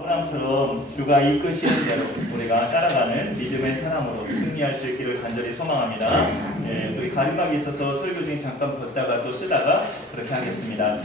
아브라함처럼 주가 이끄시는 대로 우리가 따라가는 믿음의 사람으로 승리할 수 있기를 간절히 소망합니다. 우리 가림막이 있어서 설교 중에 잠깐 벗다가 또 쓰다가 그렇게 하겠습니다.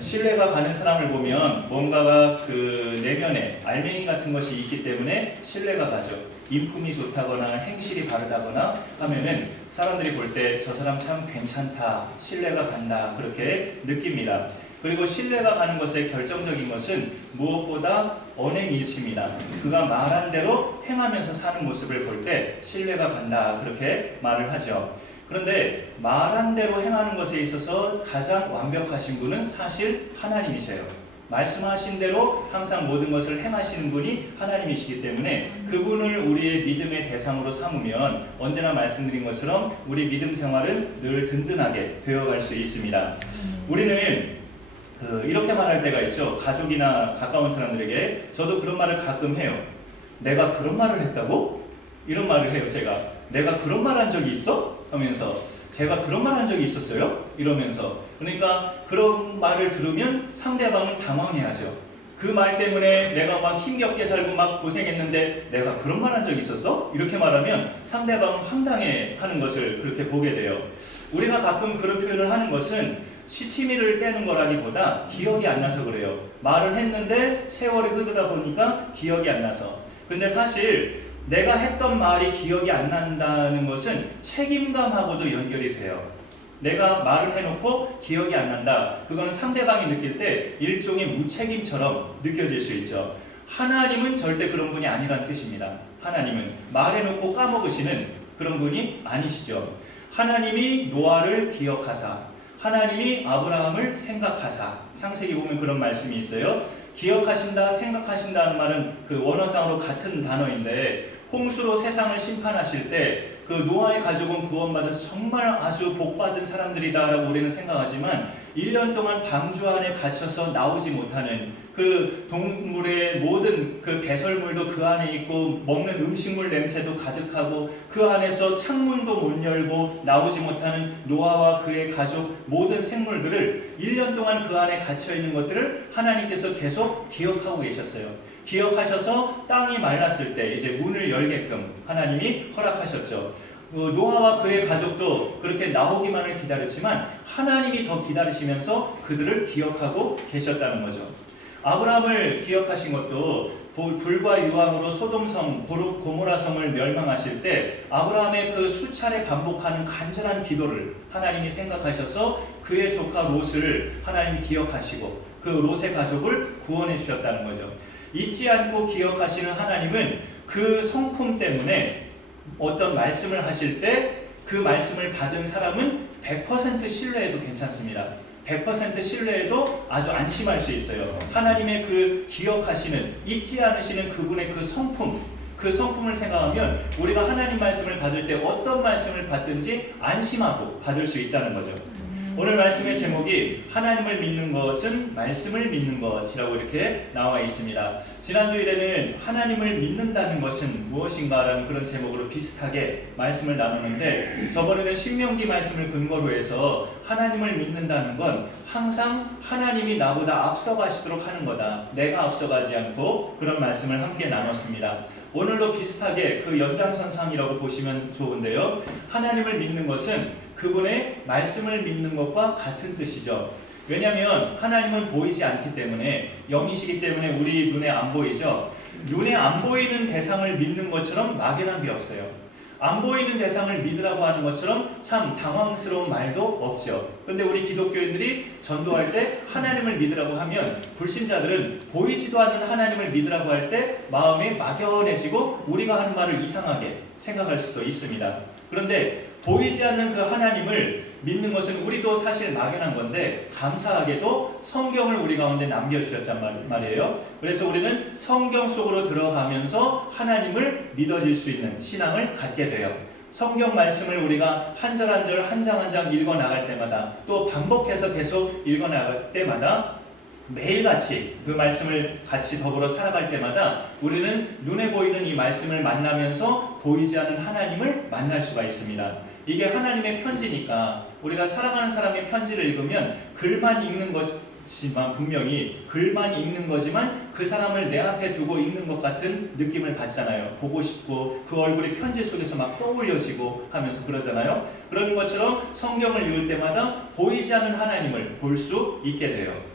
신뢰가 가는 사람을 보면 뭔가가 그 내면에 알맹이 같은 것이 있기 때문에 신뢰가 가죠. 인품이 좋다거나 행실이 바르다거나 하면은 사람들이 볼 때 저 사람 참 괜찮다, 신뢰가 간다 그렇게 느낍니다. 그리고 신뢰가 가는 것의 결정적인 것은 무엇보다 언행일치입니다. 그가 말한 대로 행하면서 사는 모습을 볼 때 신뢰가 간다 그렇게 말을 하죠. 그런데 말한 대로 행하는 것에 있어서 가장 완벽하신 분은 사실 하나님이세요. 말씀하신 대로 항상 모든 것을 행하시는 분이 하나님이시기 때문에 그분을 우리의 믿음의 대상으로 삼으면 언제나 말씀드린 것처럼 우리 믿음 생활은 늘 든든하게 되어갈 수 있습니다. 우리는 이렇게 말할 때가 있죠. 가족이나 가까운 사람들에게 저도 그런 말을 가끔 해요. 내가 그런 말을 했다고? 이런 말을 해요. 내가 그런 말 한 적이 있어? 하면서 제가 그런 말 한 적이 있었어요? 이러면서 그러니까 그런 말을 들으면 상대방은 당황해하죠. 그 말 때문에 내가 막 힘겹게 살고 막 고생했는데 내가 그런 말 한 적이 있었어? 이렇게 말하면 상대방은 황당해하는 것을 그렇게 보게 돼요. 우리가 가끔 그런 표현을 하는 것은 시치미를 빼는 거라기보다 기억이 안 나서 그래요. 말을 했는데 세월이 흐르다 보니까 기억이 안 나서. 근데 사실 내가 했던 말이 기억이 안 난다는 것은 책임감하고도 연결이 돼요. 내가 말을 해놓고 기억이 안 난다. 그거는 상대방이 느낄 때 일종의 무책임처럼 느껴질 수 있죠. 하나님은 절대 그런 분이 아니란 뜻입니다. 하나님은 말해놓고 까먹으시는 그런 분이 아니시죠. 하나님이 노아를 기억하사 하나님이 아브라함을 생각하사 창세기 보면 그런 말씀이 있어요. 기억하신다, 생각하신다는 말은 그 원어상으로 같은 단어인데 홍수로 세상을 심판하실 때 그 노아의 가족은 구원받아서 정말 아주 복받은 사람들이다라고 우리는 생각하지만 1년 동안 방주 안에 갇혀서 나오지 못하는 그 동물의 모든 그 배설물도 그 안에 있고 먹는 음식물 냄새도 가득하고 그 안에서 창문도 못 열고 나오지 못하는 노아와 그의 가족 모든 생물들을 1년 동안 그 안에 갇혀 있는 것들을 하나님께서 계속 기억하고 계셨어요. 기억하셔서 땅이 말랐을 때 이제 문을 열게끔 하나님이 허락하셨죠. 노아와 그의 가족도 그렇게 나오기만을 기다렸지만 하나님이 더 기다리시면서 그들을 기억하고 계셨다는 거죠. 아브라함을 기억하신 것도 불과 유황으로 소돔성, 고모라성을 멸망하실 때 아브라함의 그 수차례 반복하는 간절한 기도를 하나님이 생각하셔서 그의 조카 롯을 하나님이 기억하시고 그 롯의 가족을 구원해 주셨다는 거죠. 잊지 않고 기억하시는 하나님은 그 성품 때문에 어떤 말씀을 하실 때 그 말씀을 받은 사람은 100% 신뢰해도 괜찮습니다. 100% 신뢰해도 아주 안심할 수 있어요. 하나님의 그 기억하시는, 잊지 않으시는 그분의 그 성품을 생각하면 우리가 하나님 말씀을 받을 때 어떤 말씀을 받든지 안심하고 받을 수 있다는 거죠. 오늘 말씀의 제목이 하나님을 믿는 것은 말씀을 믿는 것이라고 이렇게 나와 있습니다. 지난주일에는 하나님을 믿는다는 것은 무엇인가 라는 그런 제목으로 비슷하게 말씀을 나누는데 저번에는 신명기 말씀을 근거로 해서 하나님을 믿는다는 건 항상 하나님이 나보다 앞서가시도록 하는 거다. 내가 앞서가지 않고 그런 말씀을 함께 나눴습니다. 오늘도 비슷하게 그 연장선상이라고 보시면 좋은데요. 하나님을 믿는 것은 그분의 말씀을 믿는 것과 같은 뜻이죠. 왜냐하면 하나님은 보이지 않기 때문에 영이시기 때문에 우리 눈에 안 보이죠. 눈에 안 보이는 대상을 믿는 것처럼 막연한 게 없어요. 안 보이는 대상을 믿으라고 하는 것처럼 참 당황스러운 말도 없죠. 그런데 우리 기독교인들이 전도할 때 하나님을 믿으라고 하면 불신자들은 보이지도 않는 하나님을 믿으라고 할 때 마음이 막연해지고 우리가 하는 말을 이상하게 생각할 수도 있습니다. 그런데 보이지 않는 그 하나님을 믿는 것은 우리도 사실 막연한 건데 감사하게도 성경을 우리 가운데 남겨주셨단 말이에요. 그래서 우리는 성경 속으로 들어가면서 하나님을 믿어질 수 있는 신앙을 갖게 돼요. 성경 말씀을 우리가 한 절 한 절 한 장 한 장 읽어나갈 때마다 또 반복해서 계속 읽어나갈 때마다 매일같이 그 말씀을 같이 더불어 살아갈 때마다 우리는 눈에 보이는 이 말씀을 만나면서 보이지 않는 하나님을 만날 수가 있습니다. 이게 하나님의 편지니까 우리가 사랑하는 사람의 편지를 읽으면 글만 읽는 것이지만 분명히 글만 읽는 거지만 그 사람을 내 앞에 두고 있는 것 같은 느낌을 받잖아요. 보고 싶고 그 얼굴이 편지 속에서 막 떠올려지고 하면서 그러잖아요. 그런 것처럼 성경을 읽을 때마다 보이지 않는 하나님을 볼 수 있게 돼요.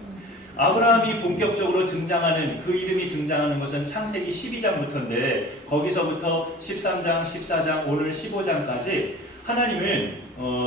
아브라함이 본격적으로 등장하는, 그 이름이 등장하는 것은 창세기 12장부터인데 거기서부터 13장, 14장, 오늘 15장까지 하나님은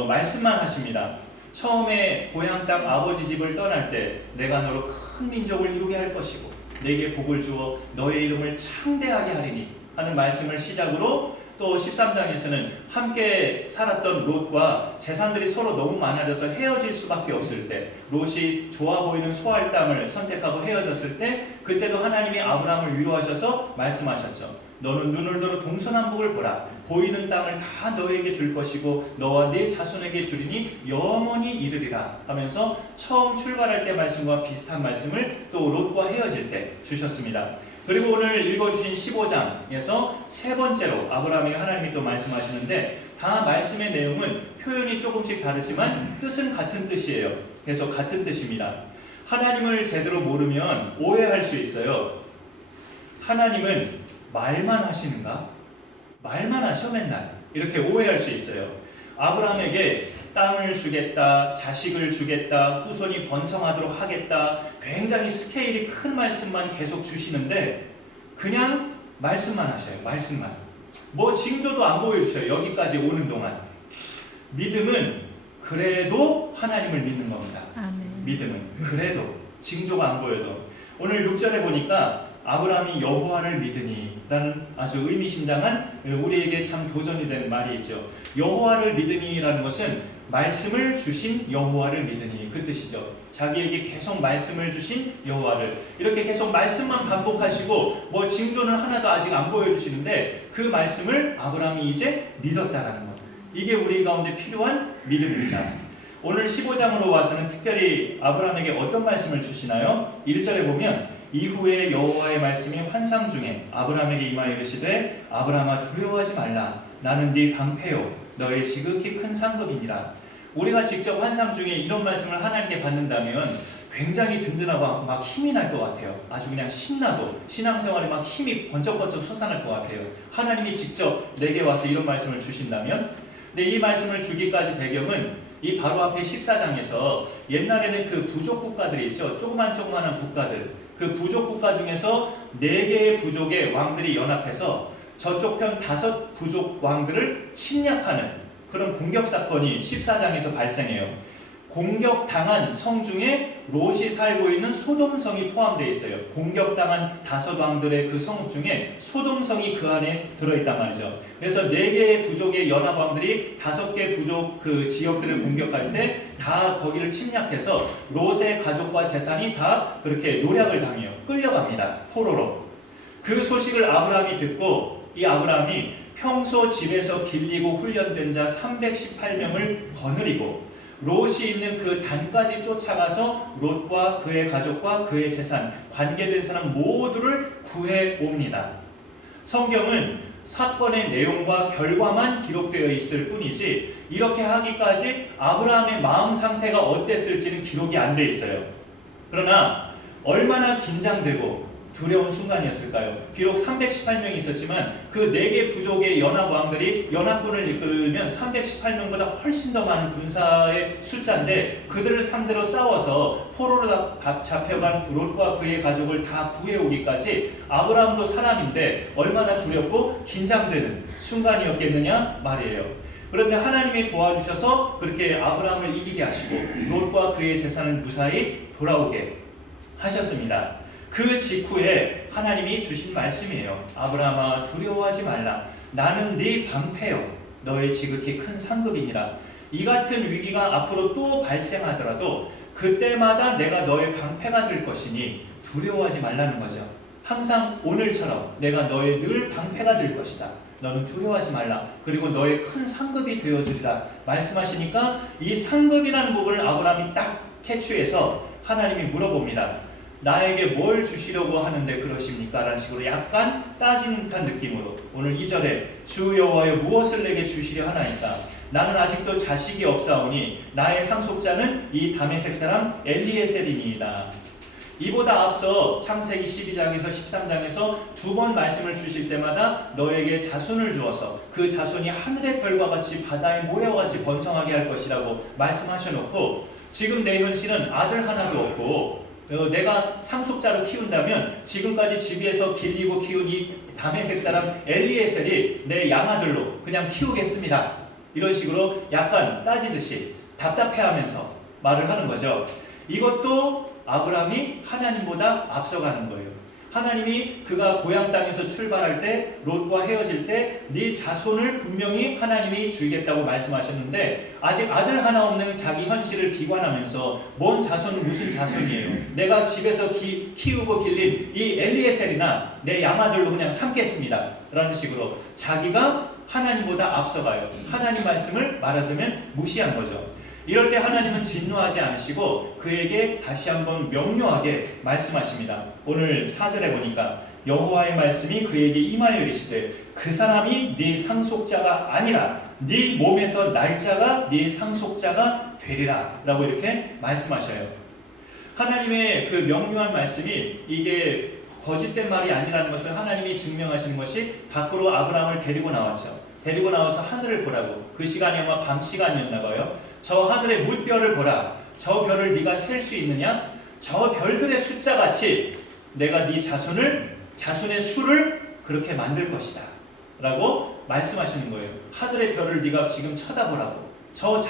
말씀만 하십니다. 처음에 고향 땅 아버지 집을 떠날 때 내가 너로 큰 민족을 이루게 할 것이고 내게 복을 주어 너의 이름을 창대하게 하리니 하는 말씀을 시작으로, 또 13장에서는 함께 살았던 롯과 재산들이 서로 너무 많아져서 헤어질 수밖에 없을 때, 롯이 좋아 보이는 소알 땅을 선택하고 헤어졌을 때 그때도 하나님이 아브라함을 위로하셔서 말씀하셨죠. 너는 눈을 들어 동서남북을 보라. 보이는 땅을 다 너에게 줄 것이고 너와 네 자손에게 주리니 영원히 이르리라 하면서 처음 출발할 때 말씀과 비슷한 말씀을 또 롯과 헤어질 때 주셨습니다. 그리고 오늘 읽어주신 15장에서 세 번째로 아브라함에게 하나님이 또 말씀하시는데, 다 말씀의 내용은 표현이 조금씩 다르지만 뜻은 같은 뜻이에요. 그래서 같은 뜻입니다. 하나님을 제대로 모르면 오해할 수 있어요. 하나님은 말만 하시는가? 말만 하셔 맨날. 이렇게 오해할 수 있어요. 아브라함에게 땅을 주겠다, 자식을 주겠다, 후손이 번성하도록 하겠다, 굉장히 스케일이 큰 말씀만 계속 주시는데 그냥 말씀만 하셔요. 말씀만. 뭐 징조도 안 보여주셔요. 여기까지 오는 동안. 믿음은 그래도 하나님을 믿는 겁니다. 아멘. 믿음은 그래도 징조가 안 보여도. 오늘 6절에 보니까 아브라함이 여호와를 믿으니 라는 아주 의미심장한, 우리에게 참 도전이 되는 말이 있죠. 여호와를 믿으니 라는 것은 말씀을 주신 여호와를 믿으니 그 뜻이죠. 자기에게 계속 말씀을 주신 여호와를, 이렇게 계속 말씀만 반복하시고 뭐 징조는 하나도 아직 안 보여주시는데 그 말씀을 아브라함이 이제 믿었다라는 것, 이게 우리 가운데 필요한 믿음입니다. 오늘 15장으로 와서는 특별히 아브라함에게 어떤 말씀을 주시나요? 1절에 보면 이후에 여호와의 말씀이 환상 중에 아브라함에게 임하여 이르시되 아브라함아 두려워하지 말라. 나는 네 방패요 너의 지극히 큰 상급이니라. 우리가 직접 환상 중에 이런 말씀을 하나님께 받는다면 굉장히 든든하고 막 힘이 날 것 같아요. 아주 그냥 신나고 신앙생활에 막 힘이 번쩍번쩍 솟아날 것 같아요. 하나님이 직접 내게 와서 이런 말씀을 주신다면. 근데 이 말씀을 주기까지 배경은 이 바로 앞에 14장에서 옛날에는 그 부족 국가들이 있죠. 조그만한 국가들. 그 부족 국가 중에서 4개의 부족의 왕들이 연합해서 저쪽 편 5 부족 왕들을 침략하는 그런 공격 사건이 14장에서 발생해요. 공격당한 성 중에 롯이 살고 있는 소돔성이 포함되어 있어요. 공격당한 5 왕들의 그 성 중에 소돔성이 그 안에 들어있단 말이죠. 그래서 4개의 부족의 연합 왕들이 5개 부족 그 지역들을 공격할 때 다 거기를 침략해서 롯의 가족과 재산이 다 그렇게 노략을 당해요. 끌려갑니다. 포로로. 그 소식을 아브라함이 듣고 이 아브라함이 평소 집에서 길리고 훈련된 자 318명을 거느리고 롯이 있는 그 단까지 쫓아가서 롯과 그의 가족과 그의 재산, 관계된 사람 모두를 구해 옵니다. 성경은 사건의 내용과 결과만 기록되어 있을 뿐이지 이렇게 하기까지 아브라함의 마음 상태가 어땠을지는 기록이 안 돼 있어요. 그러나 얼마나 긴장되고 두려운 순간이었을까요? 비록 318명이 있었지만 그 4개 부족의 연합 왕들이 연합군을 이끌면 318명보다 훨씬 더 많은 군사의 숫자인데 그들을 상대로 싸워서 포로로 잡혀간 롯과 그의 가족을 다 구해오기까지 아브라함도 사람인데 얼마나 두렵고 긴장되는 순간이었겠느냐 말이에요. 그런데 하나님이 도와주셔서 그렇게 아브라함을 이기게 하시고 롯과 그의 재산을 무사히 돌아오게 하셨습니다. 그 직후에 하나님이 주신 말씀이에요. 아브라함아 두려워하지 말라. 나는 네 방패요 너의 지극히 큰 상급이니라. 이 같은 위기가 앞으로 또 발생하더라도 그때마다 내가 너의 방패가 될 것이니 두려워하지 말라는 거죠. 항상 오늘처럼 내가 너의 늘 방패가 될 것이다. 너는 두려워하지 말라. 그리고 너의 큰 상급이 되어주리라 말씀하시니까 이 상급이라는 부분을 아브라함이 딱 캐치해서 하나님이 물어봅니다. 나에게 뭘 주시려고 하는데 그러십니까? 라는 식으로 약간 따지는 듯한 느낌으로 오늘 2절에 주 여호와여 무엇을 내게 주시려 하나이까? 나는 아직도 자식이 없사오니 나의 상속자는 이 다메섹 사람 엘리에셀이니이다. 이보다 앞서 창세기 12장에서 13장에서 두 번 말씀을 주실 때마다 너에게 자손을 주어서 그 자손이 하늘의 별과 같이 바다의 모래와 같이 번성하게 할 것이라고 말씀하셔놓고, 지금 내 현실은 아들 하나도 없고 내가 상속자로 키운다면 지금까지 집에서 길리고 키운 이 다메섹 사람 엘리에셀이 내 양아들로 그냥 키우겠습니다. 이런 식으로 약간 따지듯이 답답해하면서 말을 하는 거죠. 이것도 아브라함이 하나님보다 앞서가는 거예요. 하나님이 그가 고향 땅에서 출발할 때, 롯과 헤어질 때 네 자손을 분명히 하나님이 주겠다고 말씀하셨는데, 아직 아들 하나 없는 자기 현실을 비관하면서 뭔 자손은 무슨 자손이에요. 내가 집에서 키우고 길린 이 엘리에셀이나 내 양아들로 그냥 삼겠습니다. 라는 식으로 자기가 하나님보다 앞서가요. 하나님 말씀을 말하자면 무시한 거죠. 이럴 때 하나님은 진노하지 않으시고 그에게 다시 한번 명료하게 말씀하십니다. 오늘 4절에 보니까 여호와의 말씀이 그에게 임하여 이르시되 그 사람이 네 상속자가 아니라 네 몸에서 날 자가 네 상속자가 되리라 라고 이렇게 말씀하셔요. 하나님의 그 명료한 말씀이 이게 거짓된 말이 아니라는 것을 하나님이 증명하시는 것이, 밖으로 아브라함을 데리고 나왔죠. 데리고 나와서 하늘을 보라고. 그 시간이 아마 밤 시간이었나 봐요. 저 하늘의 물별을 보라. 저 별을 네가 셀 수 있느냐? 저 별들의 숫자같이 내가 네 자손의 수를 그렇게 만들 것이다 라고 말씀하시는 거예요. 하늘의 별을 네가 지금 쳐다보라고. 저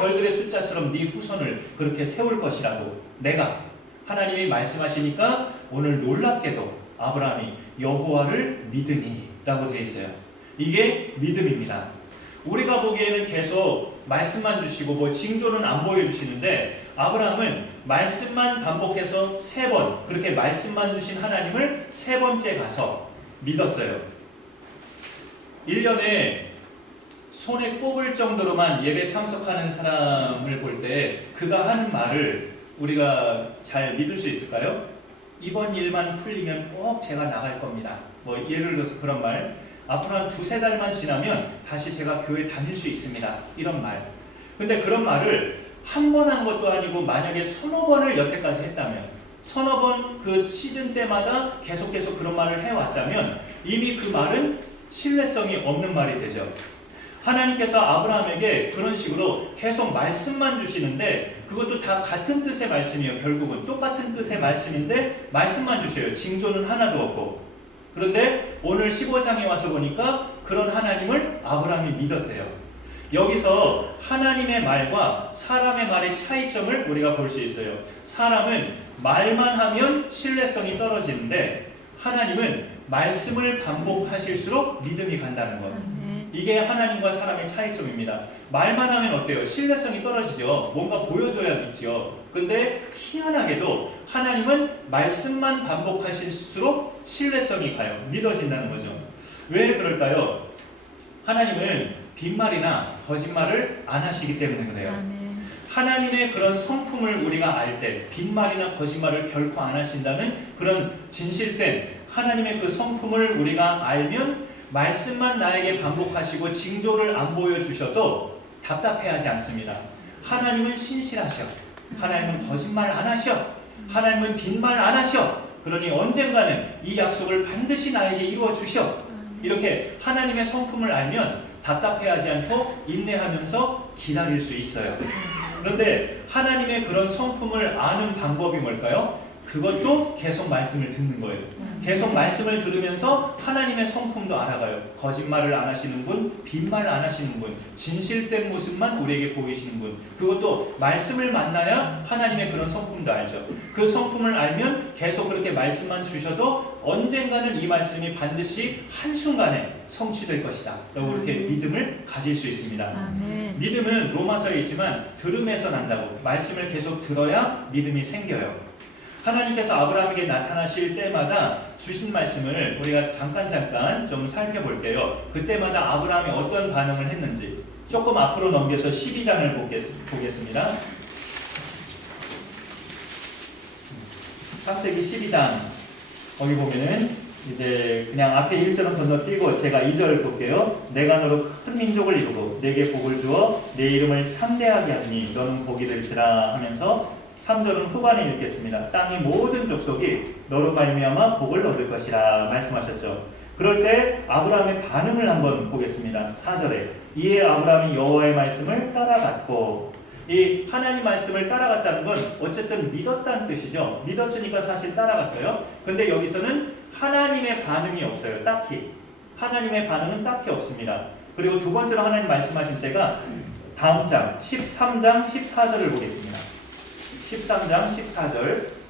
별들의 숫자처럼 네 후손을 그렇게 세울 것이라고 내가. 하나님이 말씀하시니까 오늘 놀랍게도 아브라함이 여호와를 믿으니 라고 되어 있어요. 이게 믿음입니다. 우리가 보기에는 계속 말씀만 주시고 뭐 징조는 안 보여주시는데, 아브라함은 말씀만 반복해서 3번, 그렇게 말씀만 주신 하나님을 3번째 가서 믿었어요. 1년에 손에 꼽을 정도로만 예배 참석하는 사람을 볼 때 그가 하는 말을 우리가 잘 믿을 수 있을까요? 이번 일만 풀리면 꼭 제가 나갈 겁니다. 뭐 예를 들어서 그런 말. 앞으로 한 2-3달만 지나면 다시 제가 교회 다닐 수 있습니다. 이런 말. 근데 그런 말을 한 번 한 것도 아니고 만약에 서너 번을 여태까지 했다면, 서너 번 그 시즌 때마다 계속 그런 말을 해왔다면 이미 그 말은 신뢰성이 없는 말이 되죠. 하나님께서 아브라함에게 그런 식으로 계속 말씀만 주시는데, 그것도 다 같은 뜻의 말씀이에요. 결국은 똑같은 뜻의 말씀인데 말씀만 주셔요. 징조는 하나도 없고. 그런데 오늘 15장에 와서 보니까 그런 하나님을 아브라함이 믿었대요. 여기서 하나님의 말과 사람의 말의 차이점을 우리가 볼 수 있어요. 사람은 말만 하면 신뢰성이 떨어지는데, 하나님은 말씀을 반복하실수록 믿음이 간다는 것. 이게 하나님과 사람의 차이점입니다. 말만 하면 어때요? 신뢰성이 떨어지죠. 뭔가 보여줘야 믿죠. 근데 희한하게도 하나님은 말씀만 반복하실수록 신뢰성이 가요. 믿어진다는 거죠. 왜 그럴까요? 하나님은 빈말이나 거짓말을 안 하시기 때문에 그래요. 하나님의 그런 성품을 우리가 알 때 빈말이나 거짓말을 결코 안 하신다는 그런 진실된 하나님의 그 성품을 우리가 알면 말씀만 나에게 반복하시고 징조를 안 보여주셔도 답답해하지 않습니다. 하나님은 신실하셔. 하나님은 거짓말 안 하셔. 하나님은 빈말 안 하셔. 그러니 언젠가는 이 약속을 반드시 나에게 이루어 주셔. 이렇게 하나님의 성품을 알면 답답해하지 않고 인내하면서 기다릴 수 있어요. 그런데 하나님의 그런 성품을 아는 방법이 뭘까요? 그것도 계속 말씀을 듣는 거예요. 계속 말씀을 들으면서 하나님의 성품도 알아가요. 거짓말을 안 하시는 분, 빈말 안 하시는 분, 진실된 모습만 우리에게 보이시는 분. 그것도 말씀을 만나야 하나님의 그런 성품도 알죠. 그 성품을 알면 계속 그렇게 말씀만 주셔도 언젠가는 이 말씀이 반드시 한순간에 성취될 것이다 라고 그렇게 믿음을 가질 수 있습니다. 아멘. 믿음은 로마서에 있지만 들음에서 난다고. 말씀을 계속 들어야 믿음이 생겨요. 하나님께서 아브라함에게 나타나실 때마다 주신 말씀을 우리가 잠깐 좀 살펴볼게요. 그때마다 아브라함이 어떤 반응을 했는지 조금 앞으로 넘겨서 12장을 보겠습니다. 창세기 12장 거기 보면은 이제 그냥 앞에 1절은 건너뛰고 제가 2절 볼게요. 내가 너로 큰 민족을 이루고 내게 복을 주어 내 이름을 창대하게 하니 너는 복이 될지라 하면서 3절은 후반에 읽겠습니다. 땅의 모든 족속이 너로 말미암아 복을 얻을 것이라 말씀하셨죠. 그럴 때 아브라함의 반응을 한번 보겠습니다. 4절에 이에 아브라함이 여호와의 말씀을 따라갔고, 이 하나님 말씀을 따라갔다는 건 어쨌든 믿었다는 뜻이죠. 믿었으니까 사실 따라갔어요. 근데 여기서는 하나님의 반응이 없어요. 딱히 하나님의 반응은 딱히 없습니다. 그리고 두 번째로 하나님 말씀하신 때가 다음 장 13장 14절을 보겠습니다. 13장 14절.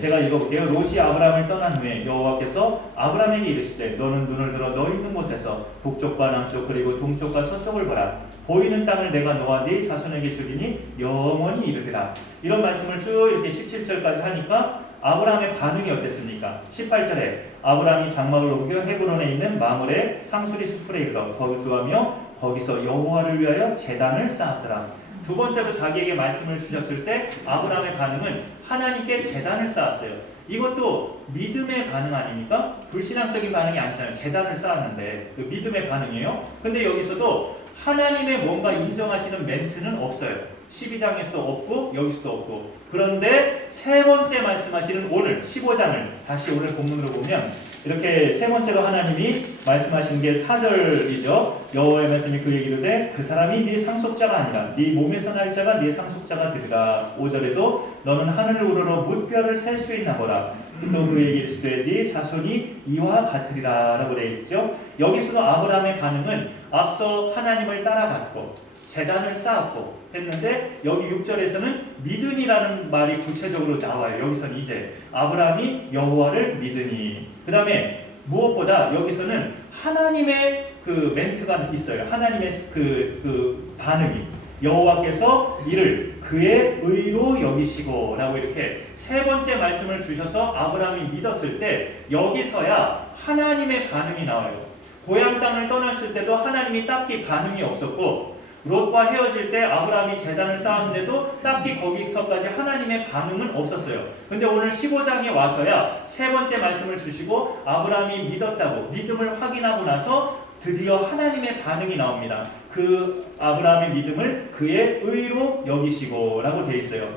제가 읽어볼게요. 롯이 아브라함을 떠난 후에 여호와께서 아브라함에게 이르시되 너는 눈을 들어 너 있는 곳에서 북쪽과 남쪽 그리고 동쪽과 서쪽을 보라. 보이는 땅을 내가 너와 네 자손에게 주리니 영원히 이르리라. 이런 말씀을 쭉 이렇게 17절까지 하니까 아브라함의 반응이 어땠습니까? 18절에 아브라함이 장막을 옮겨 헤브론에 있는 마므레 상수리 숲에 이르러 거주하며 거기서 여호와를 위하여 제단을 쌓았더라. 두 번째로 자기에게 말씀을 주셨을 때 아브라함의 반응은 하나님께 제단을 쌓았어요. 이것도 믿음의 반응 아닙니까? 불신앙적인 반응이 아니잖아요. 제단을 쌓았는데 그 믿음의 반응이에요. 근데 여기서도 하나님의 뭔가 인정하시는 멘트는 없어요. 12장에서도 없고 여기서도 없고. 그런데 세 번째 말씀하시는 오늘 15장을 다시 오늘 본문으로 보면 이렇게 세 번째로 하나님이 말씀하신 게 4절이죠. 여호와의 말씀이 그에게 이르되 그 사람이 네 상속자가 아니라 네 몸에서 날 자가 네 상속자가 되리라. 5절에도 너는 하늘을 우러러 무뼈를 셀 수 있나 보라. 또 그에게 이르시되 네 자손이 이와 같으리라 라고 되어 있죠. 여기서도 아브라함의 반응은 앞서 하나님을 따라갔고 제단을 쌓았고 했는데 여기 6절에서는 믿음이라는 말이 구체적으로 나와요. 여기서는 이제 아브라함이 여호와를 믿으니, 그 다음에 무엇보다 여기서는 하나님의 그 멘트가 있어요. 하나님의 그 반응이 여호와께서 이를 그의 의로 여기시고 라고 이렇게 세 번째 말씀을 주셔서 아브라함이 믿었을 때 여기서야 하나님의 반응이 나와요. 고향 땅을 떠났을 때도 하나님이 딱히 반응이 없었고 롯과 헤어질 때 아브라함이 제단을 쌓았는데도 딱히 거기서까지 하나님의 반응은 없었어요. 근데 오늘 15장에 와서야 세 번째 말씀을 주시고 아브라함이 믿었다고 믿음을 확인하고 나서 드디어 하나님의 반응이 나옵니다. 그 아브라함의 믿음을 그의 의로 여기시고 라고 되어 있어요.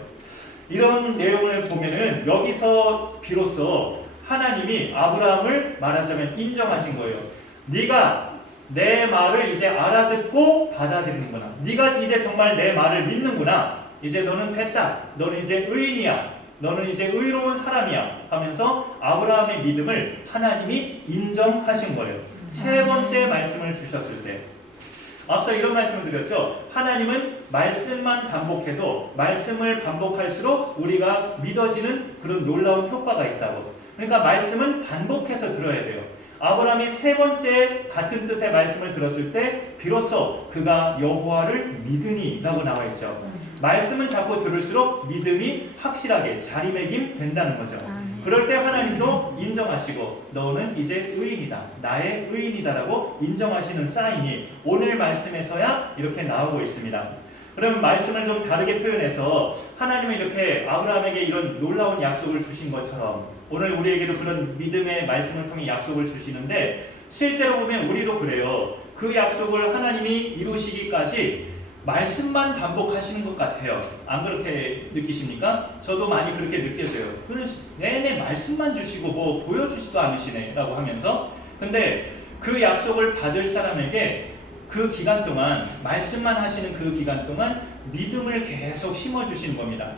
이런 내용을 보면은 여기서 비로소 하나님이 아브라함을 말하자면 인정하신 거예요. 네가 내 말을 이제 알아듣고 받아들이는구나. 네가 이제 정말 내 말을 믿는구나. 이제 너는 됐다. 너는 이제 의인이야. 너는 이제 의로운 사람이야 하면서 아브라함의 믿음을 하나님이 인정하신 거예요. 세 번째 말씀을 주셨을 때 앞서 이런 말씀을 드렸죠. 하나님은 말씀만 반복해도 말씀을 반복할수록 우리가 믿어지는 그런 놀라운 효과가 있다고. 그러니까 말씀은 반복해서 들어야 돼요. 아브라함이 세 번째 같은 뜻의 말씀을 들었을 때 비로소 그가 여호와를 믿으니 라고 나와 있죠. 말씀은 자꾸 들을수록 믿음이 확실하게 자리매김 된다는 거죠. 그럴 때 하나님도 인정하시고 너는 이제 의인이다. 나의 의인이다 라고 인정하시는 사인이 오늘 말씀에서야 이렇게 나오고 있습니다. 그럼 말씀을 좀 다르게 표현해서 하나님은 이렇게 아브라함에게 이런 놀라운 약속을 주신 것처럼 오늘 우리에게도 그런 믿음의 말씀을 통해 약속을 주시는데 실제로 보면 우리도 그래요. 그 약속을 하나님이 이루시기까지 말씀만 반복하시는 것 같아요. 안 그렇게 느끼십니까? 저도 많이 그렇게 느껴져요. 내내 말씀만 주시고 뭐 보여주지도 않으시네 라고 하면서. 근데 그 약속을 받을 사람에게 그 기간 동안 말씀만 하시는 그 기간 동안 믿음을 계속 심어주시는 겁니다.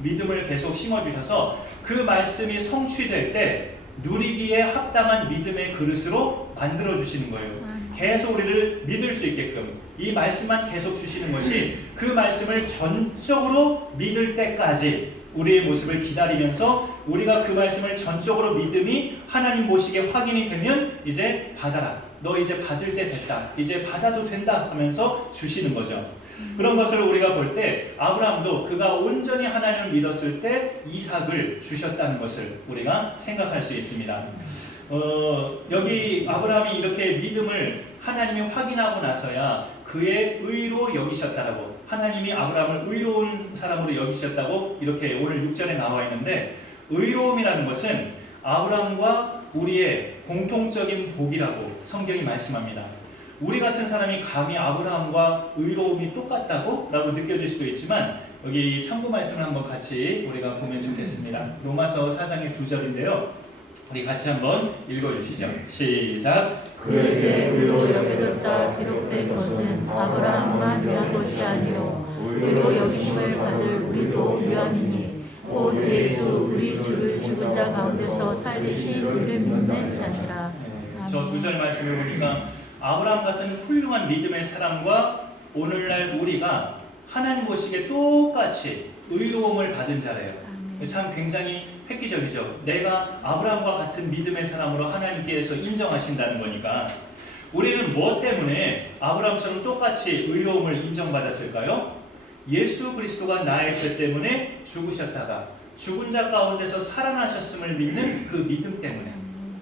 믿음을 계속 심어주셔서 그 말씀이 성취될 때 누리기에 합당한 믿음의 그릇으로 만들어주시는 거예요. 계속 우리를 믿을 수 있게끔 이 말씀만 계속 주시는 것이 그 말씀을 전적으로 믿을 때까지 우리의 모습을 기다리면서 우리가 그 말씀을 전적으로 믿음이 하나님 보시기에 확인이 되면 이제 받아라. 너 이제 받을 때 됐다. 이제 받아도 된다 하면서 주시는 거죠. 그런 것을 우리가 볼 때 아브라함도 그가 온전히 하나님을 믿었을 때 이삭을 주셨다는 것을 우리가 생각할 수 있습니다. 여기 아브라함이 이렇게 믿음을 하나님이 확인하고 나서야 그의 의로 여기셨다라고, 하나님이 아브라함을 의로운 사람으로 여기셨다고 이렇게 오늘 6절에 나와 있는데, 의로움이라는 것은 아브라함과 우리의 공통적인 복이라고 성경이 말씀합니다. 우리 같은 사람이 감히 아브라함과 의로움이 똑같다고? 라고 느껴질 수도 있지만 여기 참고 말씀을 한번 같이 우리가 보면 좋겠습니다. 로마서 4장의 9절인데요. 우리 같이 한번 읽어주시죠. 시작. 그에게 의로 여겨졌다 기록된 것은 아브라함만 위한 것이 아니요 의로 여기심을 받을 우리도 위함이니 곧 예수 우리 주를 죽은 자 가운데서 살리신 이를 믿는 자니라. 저 두 절 말씀을 보니까 아브라함 같은 훌륭한 믿음의 사람과 오늘날 우리가 하나님 보시기에 똑같이 의로움을 받은 자래요. 참 굉장히 획기적이죠. 내가 아브라함과 같은 믿음의 사람으로 하나님께서 인정하신다는 거니까 우리는 무엇 때문에 아브라함처럼 똑같이 의로움을 인정받았을까요? 예수 그리스도가 나의 죄 때문에 죽으셨다가 죽은 자 가운데서 살아나셨음을 믿는 그 믿음 때문에,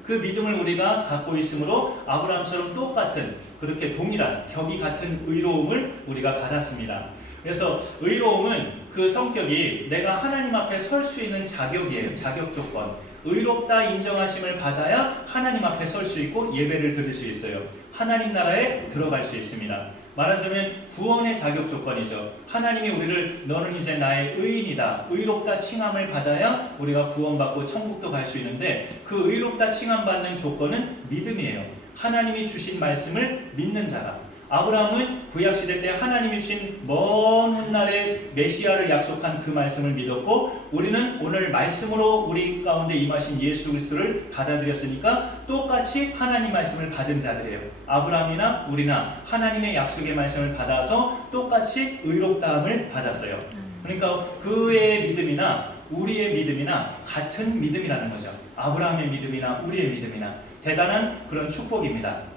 그 믿음을 우리가 갖고 있으므로 아브라함처럼 똑같은, 그렇게 동일한 격이 같은 의로움을 우리가 받았습니다. 그래서 의로움은 그 성격이 내가 하나님 앞에 설 수 있는 자격이에요. 자격 조건. 의롭다 인정하심을 받아야 하나님 앞에 설 수 있고 예배를 드릴 수 있어요. 하나님 나라에 들어갈 수 있습니다. 말하자면 구원의 자격 조건이죠. 하나님이 우리를 너는 이제 나의 의인이다, 의롭다 칭함을 받아야 우리가 구원받고 천국도 갈 수 있는데, 그 의롭다 칭함받는 조건은 믿음이에요. 하나님이 주신 말씀을 믿는 자가. 아브라함은 구약시대 때 하나님이 주신 먼 훗날에 메시아를 약속한 그 말씀을 믿었고, 우리는 오늘 말씀으로 우리 가운데 임하신 예수 그리스도를 받아들였으니까 똑같이 하나님 말씀을 받은 자들이에요. 아브라함이나 우리나 하나님의 약속의 말씀을 받아서 똑같이 의롭다함을 받았어요. 그러니까 그의 믿음이나 우리의 믿음이나 같은 믿음이라는 거죠. 아브라함의 믿음이나 우리의 믿음이나 대단한 그런 축복입니다.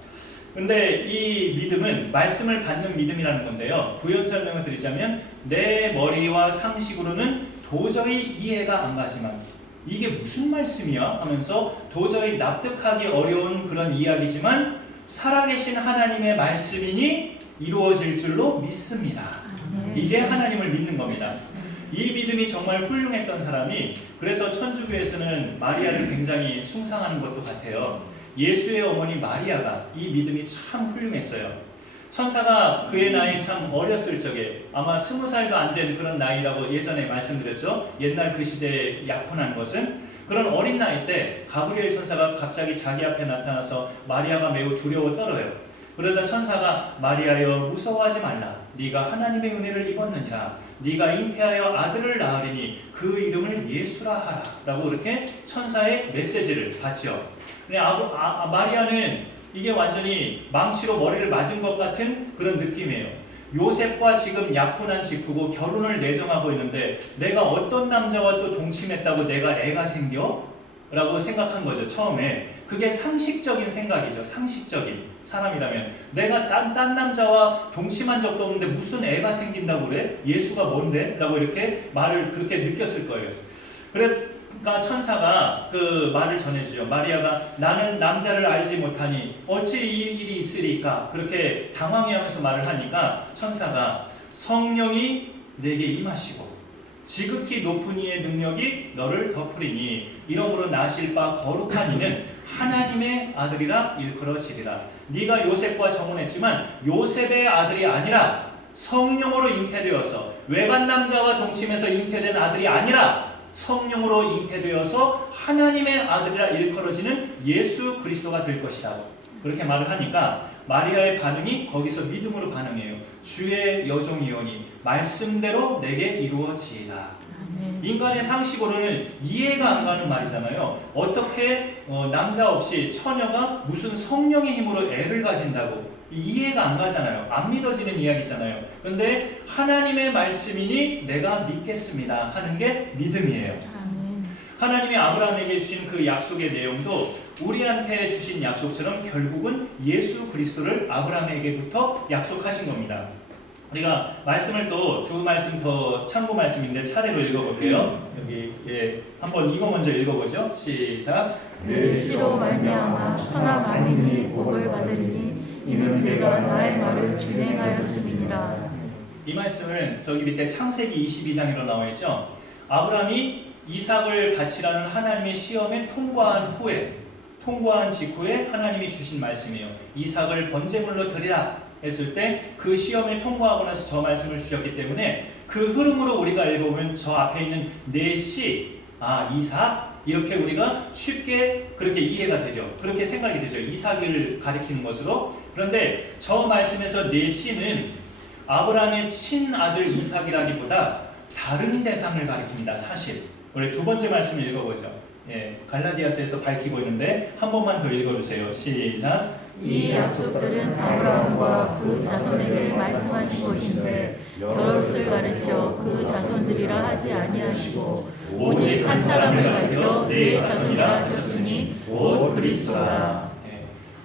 근데 이 믿음은 말씀을 받는 믿음이라는 건데요. 부연 설명을 드리자면 내 머리와 상식으로는 도저히 이해가 안 가지만 이게 무슨 말씀이야? 하면서 도저히 납득하기 어려운 그런 이야기지만 살아계신 하나님의 말씀이니 이루어질 줄로 믿습니다. 이게 하나님을 믿는 겁니다. 이 믿음이 정말 훌륭했던 사람이, 그래서 천주교에서는 마리아를 굉장히 숭상하는 것도 같아요. 예수의 어머니 마리아가 이 믿음이 참 훌륭했어요. 천사가 그의 나이 참 어렸을 적에 아마 20살도 안 된 그런 나이라고 예전에 말씀드렸죠. 옛날 그 시대에 약혼한 것은 그런 어린 나이 때 가브리엘 천사가 갑자기 자기 앞에 나타나서 마리아가 매우 두려워 떨어요. 그러자 천사가 마리아여 무서워하지 말라. 네가 하나님의 은혜를 입었느니라. 네가 잉태하여 아들을 낳으리니 그 이름을 예수라 하라. 라고 이렇게 천사의 메시지를 받죠. 마리아는 이게 완전히 망치로 머리를 맞은 것 같은 그런 느낌이에요. 요셉과 지금 약혼한 직후고 결혼을 내정하고 있는데 내가 어떤 남자와 또 동침했다고 내가 애가 생겨? 라고 생각한 거죠. 처음에. 그게 상식적인 생각이죠. 상식적인 사람이라면 내가 딴 남자와 동침한 적도 없는데 무슨 애가 생긴다고 그래? 예수가 뭔데? 라고 이렇게 말을 그렇게 느꼈을 거예요. 그러니까 천사가 그 말을 전해주죠. 마리아가 나는 남자를 알지 못하니 어찌 이 일이 있으리까? 그렇게 당황해하면서 말을 하니까 천사가 성령이 내게 임하시고 지극히 높은 이의 능력이 너를 덮으리니 이러므로 나실 바 거룩한 이는 하나님의 아들이라 일컬어지리라. 네가 요셉과 정혼했지만 요셉의 아들이 아니라 성령으로 잉태되어서 외간 남자와 동침해서 잉태된 아들이 아니라 성령으로 잉태되어서 하나님의 아들이라 일컬어지는 예수 그리스도가 될 것이라고 그렇게 말을 하니까 마리아의 반응이 거기서 믿음으로 반응해요. 주의 여종이오니 말씀대로 내게 이루어지이다. 인간의 상식으로는 이해가 안 가는 말이잖아요. 어떻게 남자 없이 처녀가 무슨 성령의 힘으로 애를 가진다고, 이해가 안 가잖아요. 안 믿어지는 이야기잖아요. 그런데 하나님의 말씀이니 내가 믿겠습니다 하는 게 믿음이에요. 하나님이 아브라함에게 주신 그 약속의 내용도 우리한테 주신 약속처럼 결국은 예수 그리스도를 아브라함에게부터 약속하신 겁니다. 우리가 말씀을 또 두 말씀 더 참고 말씀인데 차례로 읽어볼게요. 여기 한번 이거 먼저 읽어보죠. 시작. 내 시로 말미암아 천하 만민이 복을 받으리니 이는 내가 나의 말을 준행하였음이니라. 이 말씀을 저기 밑에 창세기 22장으로 나와 있죠. 아브라함이 이삭을 바치라는 하나님의 시험에 통과한 직후에 하나님이 주신 말씀이에요. 이삭을 번제물로 드리라 했을 때 그 시험에 통과하고 나서 저 말씀을 주셨기 때문에 그 흐름으로 우리가 읽어보면 저 앞에 있는 넷이 이삭 이렇게 우리가 쉽게 그렇게 이해가 되죠. 그렇게 생각이 되죠. 이삭을 가리키는 것으로. 그런데 저 말씀에서 넷이는 아브라함의 친아들 이삭이라기보다 다른 대상을 가리킵니다. 사실 우리 두 번째 말씀을 읽어보죠. 갈라디아서에서 밝히고 있는데 한 번만 더 읽어주세요. 시작. 이 약속들은 아브라함과 그 자손에게 말씀하신 것인데 여럿을 가르쳐 그 자손들이라 하지 아니하시고 오직 한 사람을 가리켜 네 자손이라 하셨으니 곧 그리스도라.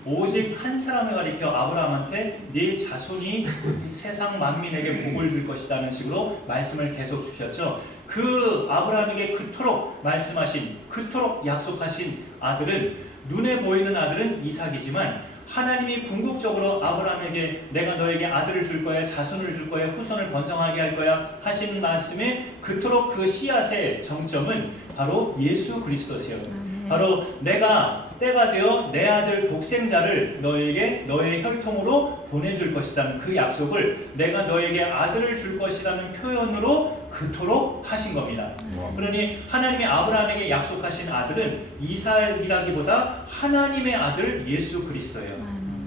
오직 한 사람을 가리켜 아브라함한테 네 자손이 세상 만민에게 복을 줄 것이라는 식으로 말씀을 계속 주셨죠. 그 아브라함에게 그토록 말씀하신, 그토록 약속하신 아들은, 눈에 보이는 아들은 이삭이지만 하나님이 궁극적으로 아브라함에게 내가 너에게 아들을 줄 거야, 자손을 줄 거야, 후손을 번성하게 할 거야 하신 말씀에 그토록 그 씨앗의 정점은 바로 예수 그리스도세요. 바로 내가 때가 되어 내 아들 독생자를 너에게 너의 혈통으로 보내줄 것이라는 그 약속을 내가 너에게 아들을 줄 것이라는 표현으로 그토록 하신 겁니다. 그러니 하나님이 아브라함에게 약속하신 아들은 이삭이라기보다 하나님의 아들 예수 그리스도예요.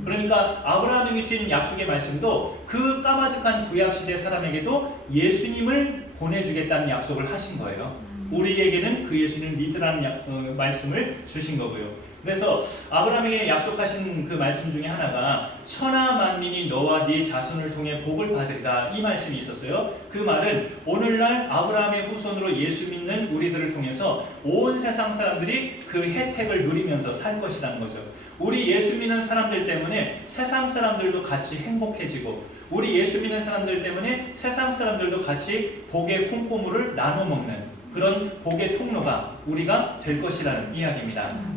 그러니까 아브라함에게 주신 약속의 말씀도 그 까마득한 구약시대 사람에게도 예수님을 보내주겠다는 약속을 하신 거예요. 우리에게는 그 예수님을 믿으라는 말씀을 주신 거고요. 그래서 아브라함에게 약속하신 그 말씀 중에 하나가 천하 만민이 너와 네 자손을 통해 복을 받으리라 이 말씀이 있었어요. 그 말은 오늘날 아브라함의 후손으로 예수 믿는 우리들을 통해서 온 세상 사람들이 그 혜택을 누리면서 살 것이라는 거죠. 우리 예수 믿는 사람들 때문에 세상 사람들도 같이 행복해지고 우리 예수 믿는 사람들 때문에 세상 사람들도 같이 복의 콩고물을 나눠 먹는 그런 복의 통로가 우리가 될 것이라는 이야기입니다.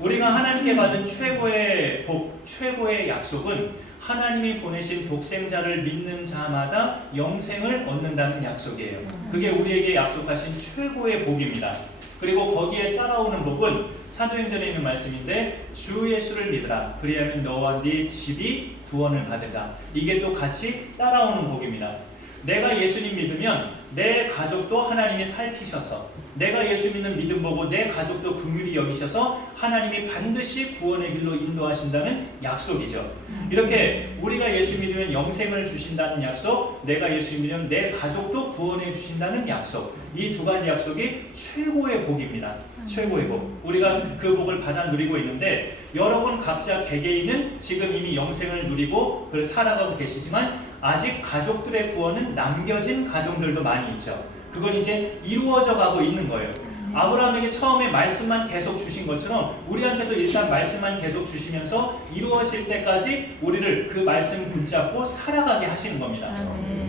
우리가 하나님께 받은 최고의 복, 최고의 약속은 하나님이 보내신 독생자를 믿는 자마다 영생을 얻는다는 약속이에요. 그게 우리에게 약속하신 최고의 복입니다. 그리고 거기에 따라오는 복은 사도행전에 있는 말씀인데 주 예수를 믿으라 그리하면 너와 네 집이 구원을 받으리라. 이게 또 같이 따라오는 복입니다. 내가 예수님 믿으면 내 가족도 하나님이 살피셔서 내가 예수 믿는 믿음 보고 내 가족도 긍휼히 여기셔서 하나님이 반드시 구원의 길로 인도하신다는 약속이죠. 이렇게 우리가 예수 믿으면 영생을 주신다는 약속, 내가 예수 믿으면 내 가족도 구원해 주신다는 약속, 이 두 가지 약속이 최고의 복입니다. 최고의 복. 우리가 그 복을 받아 누리고 있는데 여러분 각자 개개인은 지금 이미 영생을 누리고 그걸 살아가고 계시지만 아직 가족들의 구원은 남겨진 가정들도 많이 있죠. 그건 이제 이루어져 가고 있는 거예요. 아브라함에게 처음에 말씀만 계속 주신 것처럼 우리한테도 일단 말씀만 계속 주시면서 이루어질 때까지 우리를 그 말씀 붙잡고 살아가게 하시는 겁니다.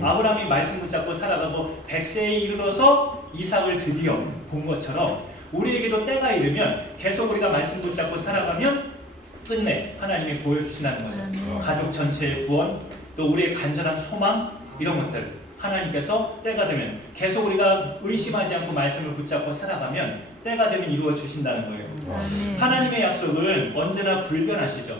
아브라함이 말씀 붙잡고 살아가고 100세에 이르러서 이삭을 드디어 본 것처럼 우리에게도 때가 이르면 계속 우리가 말씀 붙잡고 살아가면 끝내 하나님이 보여주신다는 거죠. 가족 전체의 구원, 또 우리의 간절한 소망 이런 것들 하나님께서 때가 되면 계속 우리가 의심하지 않고 말씀을 붙잡고 살아가면 때가 되면 이루어 주신다는 거예요. 하나님의 약속은 언제나 불변하시죠.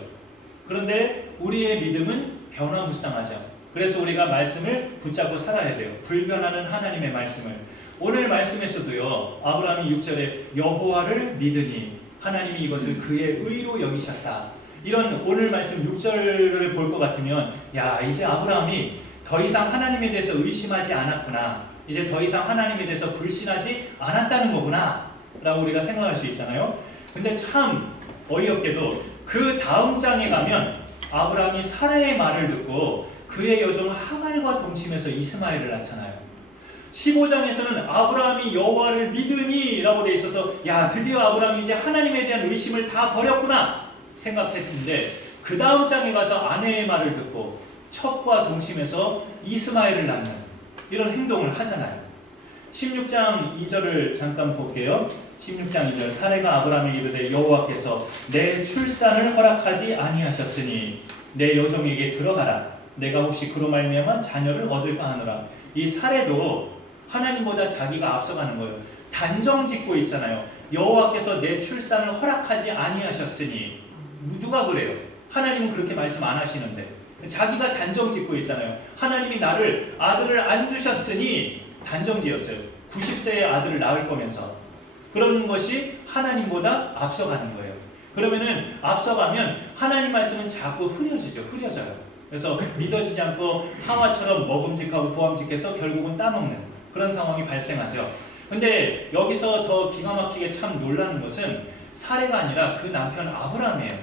그런데 우리의 믿음은 변화무쌍하죠. 그래서 우리가 말씀을 붙잡고 살아야 돼요. 불변하는 하나님의 말씀을. 오늘 말씀에서도요. 아브라함이 6절에 여호와를 믿으니 하나님이 이것을 그의 의로 여기셨다. 이런 오늘 말씀 6절을 볼 것 같으면 야 이제 아브라함이 더 이상 하나님에 대해서 의심하지 않았구나. 이제 더 이상 하나님에 대해서 불신하지 않았다는 거구나 라고 우리가 생각할 수 있잖아요. 근데 참 어이없게도 그 다음 장에 가면 아브라함이 사라의 말을 듣고 그의 여종 하갈과 동침해서 이스마엘을 낳잖아요. 15장에서는 아브라함이 여호와를 믿으니 라고 돼 있어서 야 드디어 아브라함이 이제 하나님에 대한 의심을 다 버렸구나 생각했는데 그 다음 장에 가서 아내의 말을 듣고 첩과 동침해서 이스마엘을 낳는 이런 행동을 하잖아요. 16장 2절을 잠깐 볼게요. 16장 2절 사레가 아브라함에게 이르되 여호와께서 내 출산을 허락하지 아니하셨으니 내 여종에게 들어가라. 내가 혹시 그로 말미암아 자녀를 얻을까 하노라. 이 사레도 하나님보다 자기가 앞서가는 거예요. 단정 짓고 있잖아요. 여호와께서 내 출산을 허락하지 아니하셨으니 누가 그래요? 하나님은 그렇게 말씀 안 하시는데 자기가 단정 짓고 있잖아요. 하나님이 나를 아들을 안 주셨으니 단정지었어요. 90세의 아들을 낳을 거면서. 그런 것이 하나님보다 앞서가는 거예요. 그러면은 앞서가면 하나님 말씀은 자꾸 흐려져요. 그래서 믿어지지 않고 하와처럼 먹음직하고 부함직해서 결국은 따먹는 그런 상황이 발생하죠. 근데 여기서 더 기가 막히게 참 놀라는 것은 사례가 아니라 그 남편 아브라함이에요.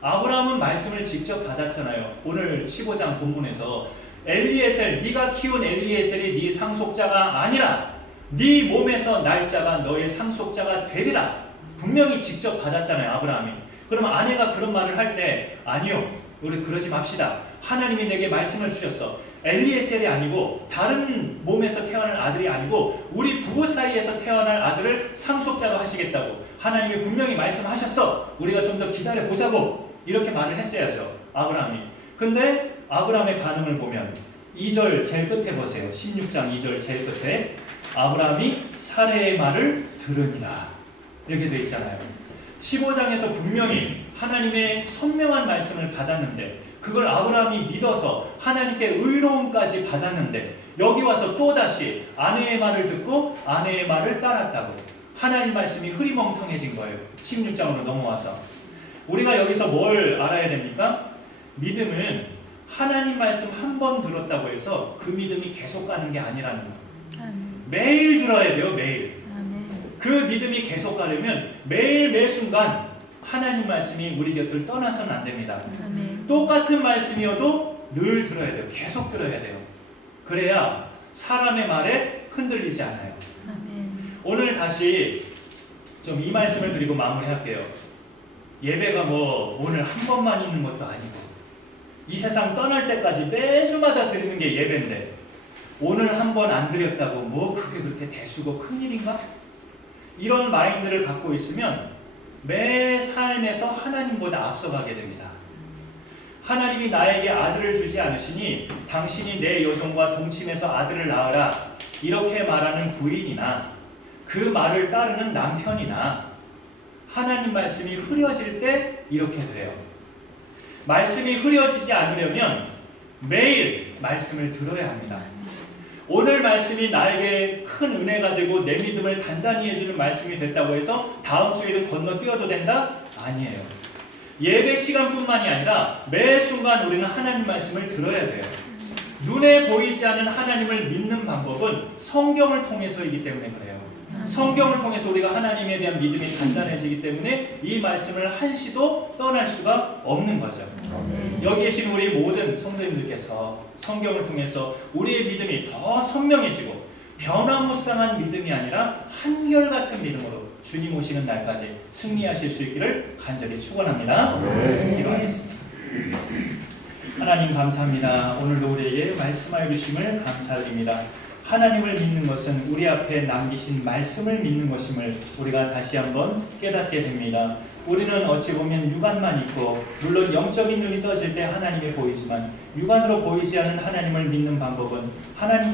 아브라함은 말씀을 직접 받았잖아요. 오늘 15장 본문에서 엘리에셀, 네가 키운 엘리에셀이 네 상속자가 아니라 네 몸에서 날 자가 너의 상속자가 되리라. 분명히 직접 받았잖아요, 아브라함이. 그러면 아내가 그런 말을 할 때 아니요, 우리 그러지 맙시다. 하나님이 내게 말씀을 주셨어. 엘리에셀이 아니고 다른 몸에서 태어날 아들이 아니고 우리 부부 사이에서 태어날 아들을 상속자로 하시겠다고 하나님이 분명히 말씀하셨어. 우리가 좀 더 기다려 보자고 이렇게 말을 했어야죠, 아브라함이. 근데 아브라함의 반응을 보면 2절 제일 끝에 보세요. 16장 2절 제일 끝에 아브라함이 사례의 말을 들으니라 이렇게 되어 있잖아요. 15장에서 분명히 하나님의 선명한 말씀을 받았는데 그걸 아브라함이 믿어서 하나님께 의로움까지 받았는데 여기 와서 또다시 아내의 말을 듣고 아내의 말을 따랐다고 하나님 말씀이 흐리멍텅해진 거예요. 16장으로 넘어와서 우리가 여기서 뭘 알아야 됩니까? 믿음은 하나님 말씀 한 번 들었다고 해서 그 믿음이 계속 가는 게 아니라는 거예요. 매일 들어야 돼요. 매일. 그 믿음이 계속 가려면 매일 매 순간 하나님 말씀이 우리 곁을 떠나서는 안 됩니다. 똑같은 말씀이어도 늘 들어야 돼요. 계속 들어야 돼요. 그래야 사람의 말에 흔들리지 않아요. 오늘 다시 좀 이 말씀을 드리고 마무리할게요. 예배가 뭐 오늘 한 번만 있는 것도 아니고 이 세상 떠날 때까지 매주마다 드리는 게 예배인데 오늘 한 번 안 드렸다고 뭐 그게 그렇게 대수고 큰일인가? 이런 마인드를 갖고 있으면 매 삶에서 하나님보다 앞서가게 됩니다. 하나님이 나에게 아들을 주지 않으시니 당신이 내 여종과 동침해서 아들을 낳으라 이렇게 말하는 부인이나 그 말을 따르는 남편이나 하나님 말씀이 흐려질 때 이렇게 돼요. 말씀이 흐려지지 않으려면 매일 말씀을 들어야 합니다. 오늘 말씀이 나에게 큰 은혜가 되고 내 믿음을 단단히 해주는 말씀이 됐다고 해서 다음 주에도 건너뛰어도 된다? 아니에요. 예배 시간뿐만이 아니라 매 순간 우리는 하나님 말씀을 들어야 돼요. 눈에 보이지 않는 하나님을 믿는 방법은 성경을 통해서이기 때문에 그래요. 성경을 통해서 우리가 하나님에 대한 믿음이 단단해지기 때문에 이 말씀을 한시도 떠날 수가 없는 거죠. 여기 계신 우리 모든 성도님들께서 성경을 통해서 우리의 믿음이 더 선명해지고 변화무쌍한 믿음이 아니라 한결같은 믿음으로 주님 오시는 날까지 승리하실 수 있기를 간절히 축원합니다. 기도하겠습니다. 하나님 감사합니다. 오늘도 우리에게 말씀하여 주심을 감사드립니다. 하나님을 믿는 것은 우리 앞에 남기신 말씀을 믿는 것임을 우리가 다시 한번 깨닫게 됩니다. 우리는 어찌 보면 육안만 있고 물론 영적인 눈이 떠질 때 하나님이 보이지만 육안으로 보이지 않는 하나님을 믿는 방법은 하나님